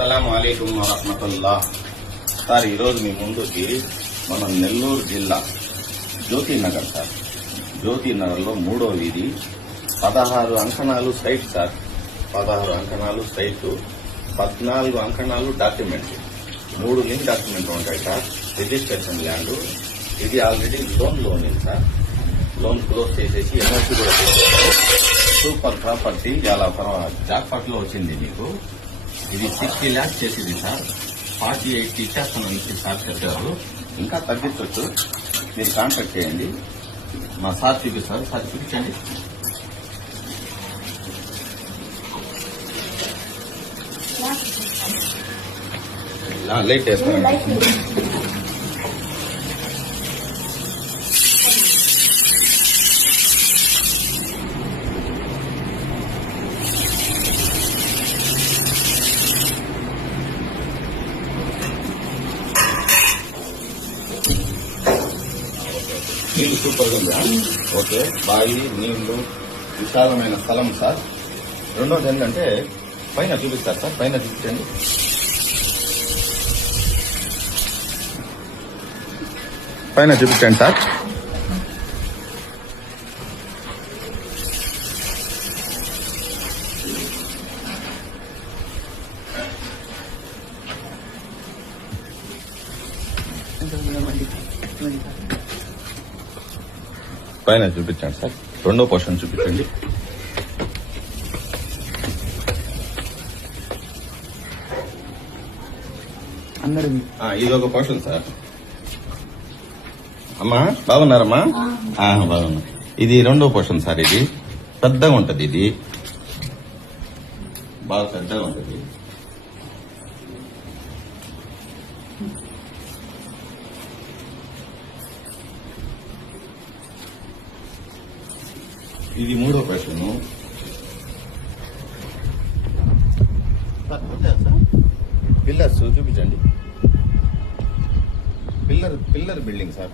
అస్సలాము అలైకుం వరహ్మతుల్లాహ్. సార్ ఈరోజు మీ ముందుకి మన నెల్లూరు జిల్లా జ్యోతినగర్ సార్. జ్యోతినగర్లో 3వ వీధి 16 అంకణాలు సైట్ సార్. 16 అంకణాలు సైటు, 14 అంకణాలు డాక్యుమెంట్, 3 లింక్ డాక్యుమెంట్ ఉంటాయి సార్. రిజిస్ట్రేషన్ ల్యాండ్ ఇది ఆల్రెడీ లోన్ ఉంది సార్. లోన్ క్లోజ్ చేసేసి ఎన్ఓసి కూడా చేసేసారు. సూపర్ ప్రాపర్టీ చాలా జాక్పాట్ లో వచ్చింది మీకు. ఇది 60 lakhs చేసింది సార్. 48 ఇచ్చేస్తానని సార్ చెప్పారు. ఇంకా తగ్గించవచ్చు, మీరు కాంటాక్ట్ చేయండి. మా సార్ చూపిస్తారు. సార్ చూపించండి. లైట్ వేస్తానండి. నీళ్ళు సూపర్గా ఉందా? ఓకే. బావి, నీళ్లు, విశాలమైన స్థలం సార్. రెండోది ఏంటంటే పైన చూపిస్తారు సార్. పైన చూపించండి. పైన చూపించండి సార్. పైన చూపించండి సార్. రెండో పోర్షన్ చూపించండి. ఇది ఒక పోర్షన్ సార్. అమ్మా బాగున్నారమ్మా? బాగున్నా. ఇది రెండో పోర్షన్ సార్. ఇది పెద్దగా ఉంటది. ఇది బాగా పెద్దగా ఉంటది. ఇది మూడో పోర్షన్. పిల్లర్స్ చూపించండి. Pillar building sir.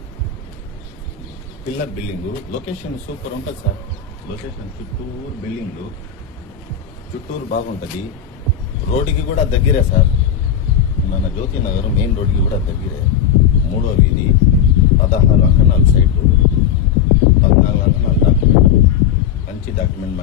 Pillar building location super ఉంటుంది సార్. లొకేషన్ చుట్టూరు బిల్డింగ్, చుట్టూరు బాగుంటది. రోడ్డుకి కూడా దగ్గరే సార్. మన జ్యోతినగర్ మెయిన్ రోడ్డుకి కూడా దగ్గరే. 3వ వీధి, 16 అంకణాలు సైటు, 14 అంకణాలు డాక్యుమెంట్. మంచి డాక్యుమెంట్.